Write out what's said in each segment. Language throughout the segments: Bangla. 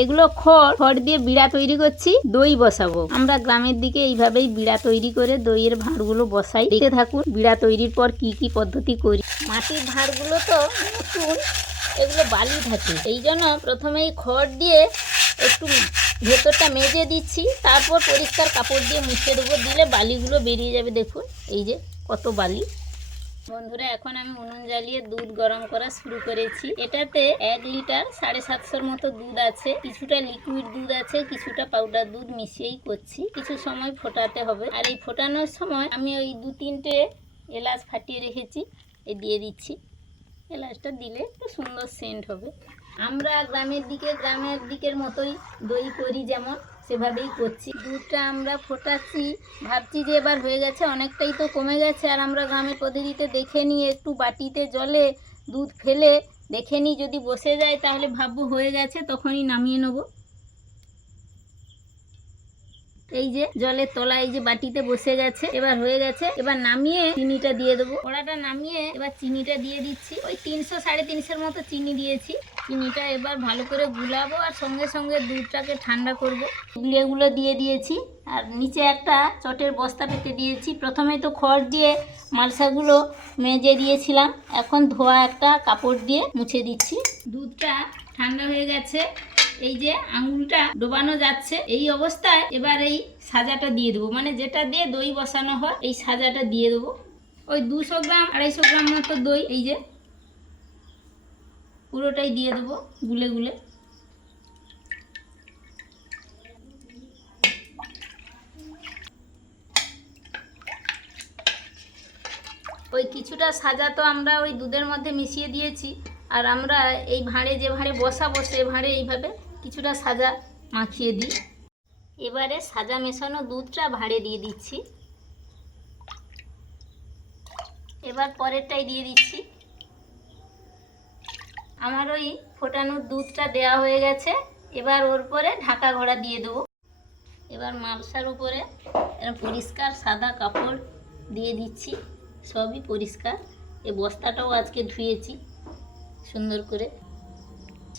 এগুলো খড় দিয়ে বিড়া তৈরি করছি, দই বসাবো। আমরা গ্রামের দিকে এইভাবেই বিড়া তৈরি করে দইয়ের ভাঁড়গুলো বসাই। দেখে থাকুন বিড়া তৈরির পর কি কি পদ্ধতি করি। মাটির ভাঁড়গুলো তো নতুন, এগুলো বালি থাকে, এই জন্য প্রথমেই খড় দিয়ে একটু ভেতরটা মেজে দিচ্ছি, তারপর পরিষ্কার কাপড় দিয়ে মুছে দেবো, দিলে বালিগুলো বেরিয়ে যাবে। দেখুন এই যে কত বালি। বন্ধুরা এখন আমি উনুন জ্বালিয়ে দুধ গরম করা শুরু করেছি। এটাতে 1 লিটার 750 মতো দুধ আছে, কিছুটা লিকুইড দুধ আছে, কিছুটা পাউডার দুধ মিশিয়েই করছি। কিছু সময় ফোটাতে হবে, আর এই ফোটানোর সময় আমি ওই 2-3টে এলাচ ফাটিয়ে রেখেছি, এই দিয়ে দিচ্ছি। এলাচটা দিলে একটু সুন্দর সেন্ট হবে। আমরা গ্রামের দিকের মতোই দই করি, যেমন সেভাবেই করছি। দুধটা আমরা ফোটাচ্ছি, ভাবছি যে এবার হয়ে গেছে, অনেকটাই তো কমে গেছে। আর আমরা গ্রামের পদ্ধতিতে দেখে নিই, একটু বাটিতে জলে দুধ ফেলে দেখে নিই, যদি বসে যায় তাহলে ভাববো হয়ে গেছে, তখনই নামিয়ে নেব। এই যে জলের তলা এই যে বাটিতে বসে গেছে, এবার হয়ে গেছে। এবার নামিয়ে চিনিটা দিয়ে দেবো। কড়াটা নামিয়ে এবার চিনিটা দিয়ে দিচ্ছি। ওই 300-350 মতো চিনি দিয়েছি। চিনিটা এবার ভালো করে গুলাবো, আর সঙ্গে সঙ্গে দুধটাকে ঠান্ডা করব। এগুলো দিয়ে দিয়েছি, আর নিচে একটা চটের বস্তা পেতে দিয়েছি। প্রথমে তো খড় দিয়ে মালসাগুলো মেজে দিয়েছিলাম, এখন ধোয়া একটা কাপড় দিয়ে মুছে দিচ্ছি। দুধটা ঠান্ডা হয়ে গেছে, এই যে আঙুলটা ডোবানো যাচ্ছে, এই অবস্থায় এবার এই সাজাটা দিয়ে দেবো, মানে যেটা দিয়ে দই বসানো হয় এই সাজাটা দিয়ে দেবো। ওই 200 গ্রাম 250 গ্রাম মতো দই, এই যে পুরোটাই দিয়ে দেবো গুলে গুলে। ওই কিছুটা সাজা তো আমরা ওই দুধের মধ্যে মিশিয়ে দিয়েছি, আর আমরা এই ভাঁড়ে যে ভাঁড়ে বসাবো সে ভাঁড়ে এইভাবে কিছুটা সাজা মাখিয়ে দিই। এবারে সাজা মেশানো দুধটা ভাঁড়ে দিয়ে দিচ্ছি। এবার পরেরটাই দিয়ে দিচ্ছি। আমার ওই ফোটানোর দুধটা দেওয়া হয়ে গেছে, এবার ওর পরে ঢাকা ঘোড়া দিয়ে দেবো। এবার মালসার উপরে পরিষ্কার সাদা কাপড় দিয়ে দিচ্ছি, সবই পরিষ্কার। এই বস্তাটাও আজকে ধুয়েছি সুন্দর করে।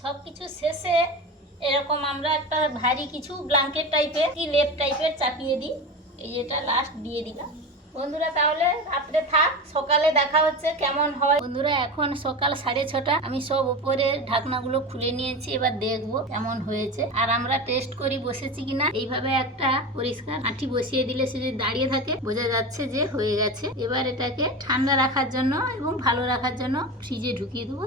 সব কিছু শেষে এরকম আমরা একটা ভারী কিছু ব্ল্যাঙ্কেট টাইপের কি লেপ টাইপের চাপিয়ে দিই, এই যেটা লাস্ট দিয়ে দিলাম। বন্ধুরা তাহলে রাত্রে থাক, সকালে দেখা হচ্ছে কেমন হয়। বন্ধুরা এখন সকাল 6:30, আমি সব উপরে ঢাকনাগুলো খুলে নিয়েছি, এবার দেখবো কেমন হয়েছে। আর আমরা টেস্ট করি বসেছি কিনা। এইভাবে একটা পরিষ্কার আঁটি বসিয়ে দিলে সে যদি দাঁড়িয়ে থাকে বোঝা যাচ্ছে যে হয়ে গেছে। এবার এটাকে ঠান্ডা রাখার জন্য এবং ভালো রাখার জন্য ফ্রিজে ঢুকিয়ে দেবো।